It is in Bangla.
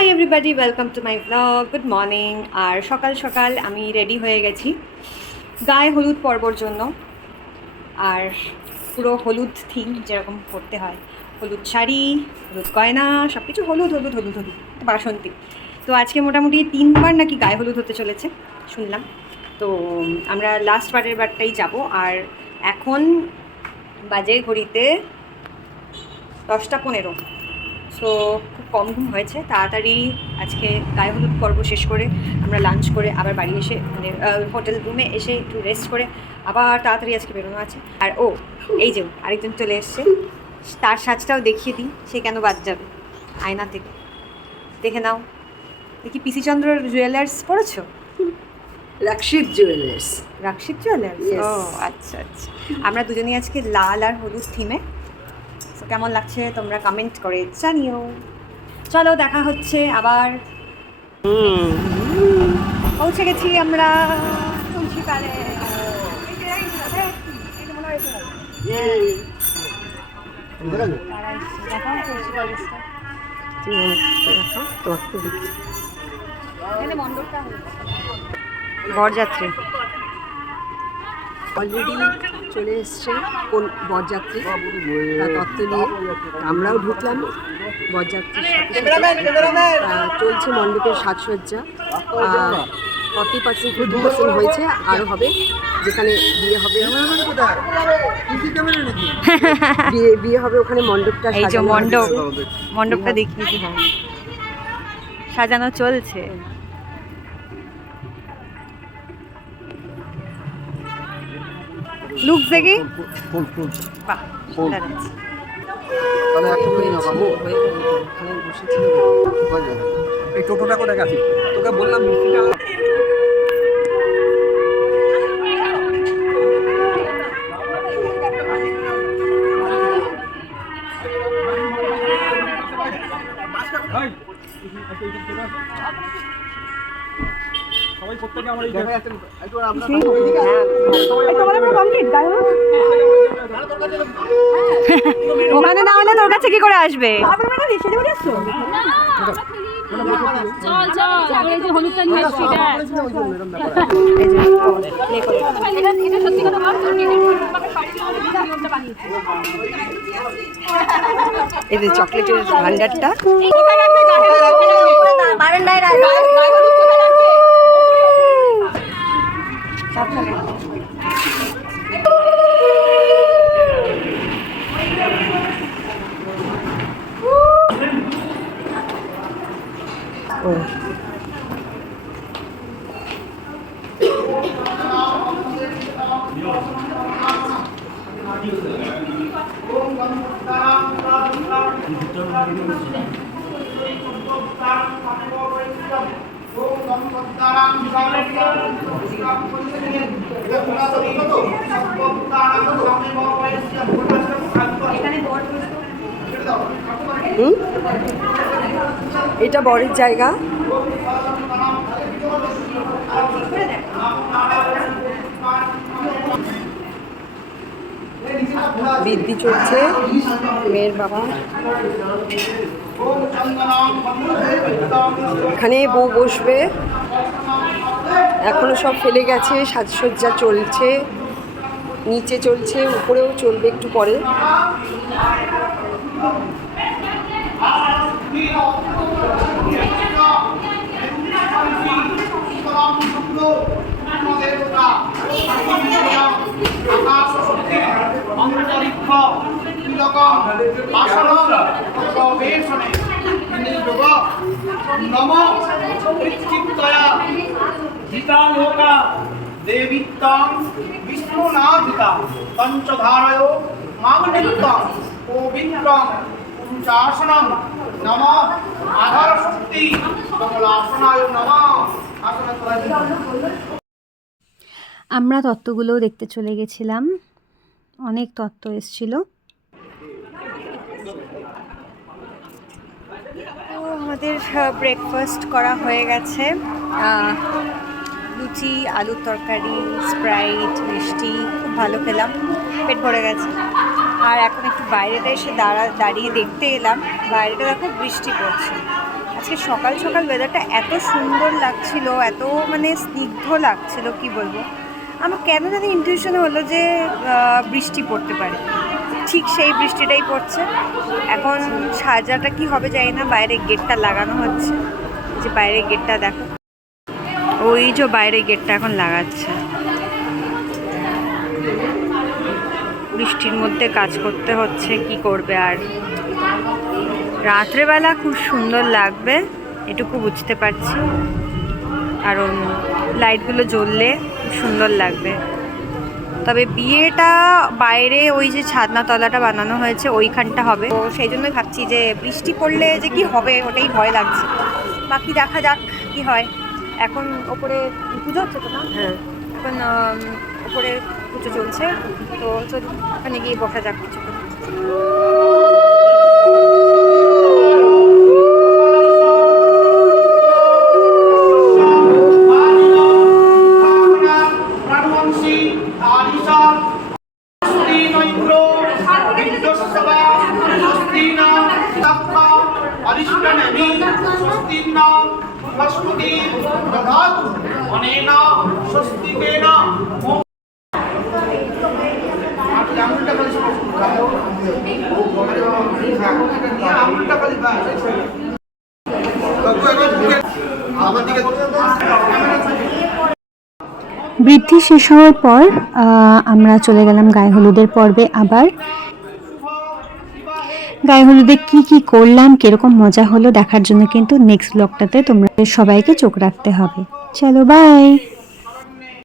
High everybody, welcome to my blog. Good morning. আর সকাল সকাল আমি রেডি হয়ে গেছি গায়ে হলুদ পরবর জন্য। আর পুরো হলুদ থিম যেরকম করতে হয়, হলুদ শাড়ি, হলুদ গয়না, সব কিছু হলুদ হলুদ হলুদ হলুদ, বাসন্তী। তো আজকে মোটামুটি 3বার নাকি গায়ে হলুদ হতে চলেছে শুনলাম। তো আমরা লাস্ট বারটাই যাব। আর এখন বাজে ঘড়িতে 10টা 15। সো খুব কম ঘুম হয়েছে, তাড়াতাড়ি আজকে গায়ে হলুদ পর্ব শেষ করে আমরা লাঞ্চ করে আবার বাড়ি এসে মানে হোটেল রুমে এসে একটু রেস্ট করে আবার তাড়াতাড়ি আজকে বেরোনো আছে। আর এই যে আরেকজন চলে এসছে, তার সাজটাও দেখিয়ে দিই, সে কেন বাদ যাবে। আয়না থেকে দেখে নাও। দেখি পিসিচন্দ্র জুয়েলার্স পড়েছো? রাক্ষিত জুয়েলার্স। রাক্ষিত জুয়েলার্স, ও আচ্ছা আচ্ছা। আমরা দুজনেই আজকে লাল আর হলুদ থিমে। তো কেমন লাগছে তোমরা কমেন্ট করে জানিও। চলো দেখা হচ্ছে আবার। পৌঁছে গেছি আমরা তুলসী পাড়ে। বরযাত্রী অলরেডি চলে এসছে কোন বরযাত্রী, তার তত্ত্ব নিয়ে আমরাও ঢুকলাম বরযাত্রীর সাথে। চলছে মণ্ডপের সাজসজ্জা। 40% হয়েছে, আরও হবে, যেখানে বিয়ে হবে। বিয়ে হবে ওখানে, মণ্ডপটা এই যে মণ্ডপটা দেখিয়ে দিই। হ্যাঁ, সাজানো চলছে। লুক দেখি, বাহ সুন্দর আছে। এই টোটোটা কোথায় গেছে? তোকে বললাম মিষ্টিটা। সবাই প্রত্যেকে আমার এই দেখা যাচ্ছে। ওখানে না হলে তোর কাছে কি করে আসবে? এই যে চকলেটের ভান্ডারটা এটা বরের জায়গা। বৃদ্ধি চলছে মেয়ের বাবা। এখানে বউ বসবে, এখনো সব ফেলে গেছে, সাজসজ্জা চলছে, নিচে চলছে, উপরেও চলবে একটু পরে। দেবিত্তং বিষ্ণুনাথিতা পঞ্চধারয় মামনিত্যং পবিত্রং পুরুষাসনং নমঃ আধার শক্তি কমলাসনায় নমঃ। আমরা তত্ত্বগুলোও দেখতে চলে গেছিলাম, অনেক তত্ত্ব এসেছিল। তো আমাদের ব্রেকফাস্ট করা হয়ে গেছে। লুচি, আলুর তরকারি, স্প্রাইট, মিষ্টি, খুব ভালো খেলাম, পেট ভরে গেছে। আর এখন একটু বাইরেতে এসে দাঁড়িয়ে দেখতে এলাম, বাইরেটা দেখো বৃষ্টি পড়ছে। আজকে সকাল সকাল ওয়েদারটা এত সুন্দর লাগছিল, এত মানে স্নিগ্ধ লাগছিল, কি বলবো। আমার কেন জানি ইনটিউশন হলো যে বৃষ্টি পড়তে পারে, ঠিক সেই বৃষ্টিটাই পড়ছে। এখন সাজাটা কি হবে জানি না, বাইরে গেটটা লাগানো হচ্ছে, যে বাইরের গেটটা দেখো, ওই যে বাইরের গেটটা এখন লাগাচ্ছে। বৃষ্টির মধ্যে কাজ করতে হচ্ছে, কি করবে আর। রাত্রেবেলা খুব সুন্দর লাগবে এটুকু বুঝতে পারছি, কারণ লাইটগুলো জ্বললে খুব সুন্দর লাগবে। তবে বিয়েটা বাইরে ওই যে ছাদনা তলাটা বানানো হয়েছে ওইখানটা হবে, তো সেই জন্যই ভাবছি যে বৃষ্টি পড়লে যে কি হবে ওটাই ভয় লাগছে। বাকি দেখা যাক কি হয়। এখন ওপরে পুজো হচ্ছে তো না? হ্যাঁ, এখন ওপরে পুজো চলছে, তো ওখানে গিয়ে বসা যাক কিছুক্ষণ। বৃদ্ধি শেষ হওয়ার পর আমরা চলে গেলাম গায়ে হলুদের পর্বে। আবার গায়ে হলুদে কি করলাম, কিরকম মজা হলো দেখার জন্য কিন্তু নেক্সট ব্লগটাতে তোমরা সবাইকে চোখ রাখতে হবে। চলো বাই।